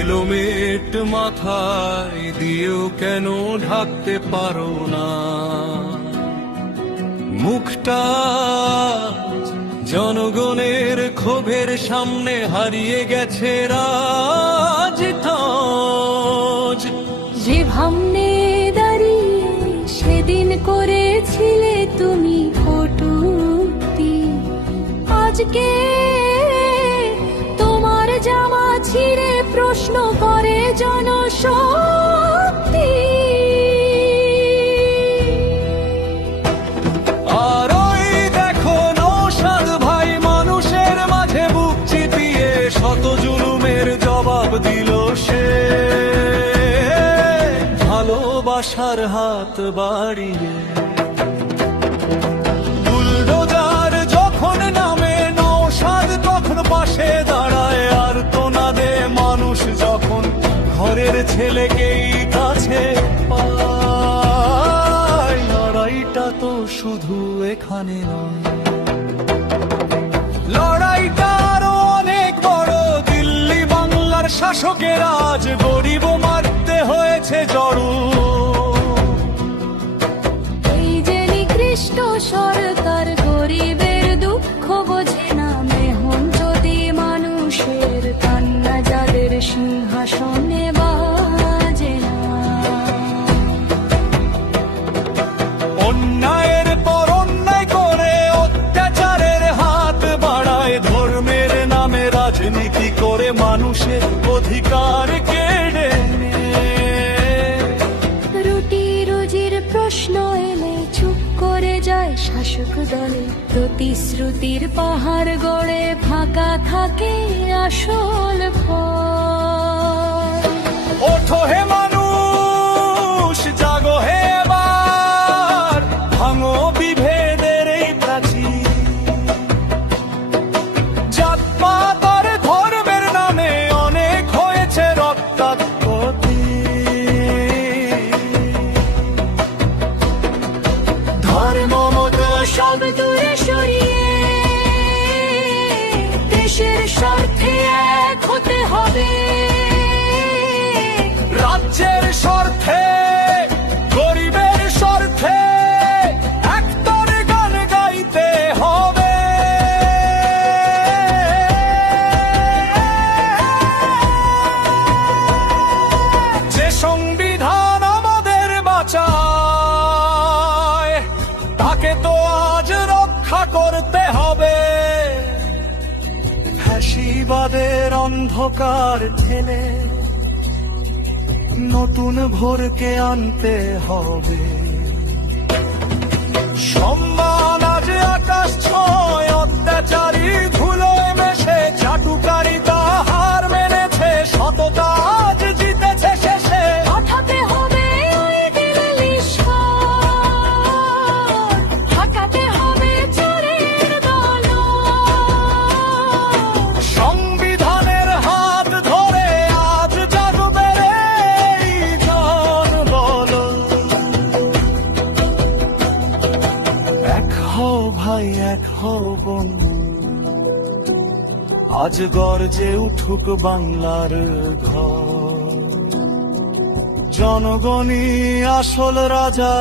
Helmet মাথায় দিয়েও কেন ঢাকতে পারো না মুখটা? জনগণের ক্ষোভের সামনে হারিয়ে গেছে রাজতাজ। যে ভামনে দাঁড়িয়ে সেদিন করেছিলে তুমি কটূক্তি, আজকে তোমার জামা ছিঁড়ে প্রশ্ন করে জনশক্তি। আর ওই দেখো নওশাদ ভাই মানুষের মাঝে বুক চিতিয়ে শত জুলুমের জবাব দিল সে, ভালোবাসার হাত বাড়িয়ে। বুলডোজার যখন নামে নওশাদ তখন পাশে দাঁড়ায়, আর তোনাদে মানুষ যখন ঘরের ছেলেকেই কাছে পায়। লড়াইটা তো শুধু এখানে নয়, লড়াইটা আরো অনেক বড়। দিল্লি বাংলার শাসকের আজ গরিব মারতে হয়েছে জড়ো। এই যে নিকৃষ্ট সরকার গরিবের দুঃখ বোঝে না, মেহন যদি মানুষের কান্না যাদের সিংহাসনে বাজে না। অন্যায়ের পর অন্যায় করে অত্যাচারের হাত বাড়ায়, ধর্মের নামে রাজনীতি করে মানুষের অধিকার কেড়ে নেয়। রুটি রুজির প্রশ্ন এলে চুপ করে যায় শাসক দলে, প্রতিশ্রুতির পাহাড় গড়ে ফাঁকা থাকে আসল ফল। ওঠো হে মানুষ, জাগো হে এবার, ভাঙো বিভেদের এই প্রাচীর। জাতপাত আর ধর্মের নামে অনেক হয়েছে রক্তাক্ততি। ধর্ম মত সব দূরে সরিয়ে দেশের স্বার্থে এক হতে হবে। রাজ্যের স্বার্থে, গরিবের স্বার্থে একটার গান গাইতে হবে। যে সংবিধান আমাদের বাঁচায় তাকে তো আজ রক্ষা করতে হবে। ফ্যাসিবাদের অন্ধকার ঠেলে নতুন ভোরকে আনতে হবে। সম্মান আজ আকাশ ছয়, অত্যাচারী ধুলোয় মেশে চাটুকারিতা হার মেনেছে, সততা আজ জিতেছে শেষে। পাঠাতে হবে ওই দিল্লির স্বর, ঢাকাতে হবে চোরের দল। সংবিধানের হাত ধরে আজ জাগবে এই জনবল। এক হও ভাই, এক হও বন্ধু, আজ গর্জে উঠুক বাংলার ঘর। জনগণই আসল রাজা।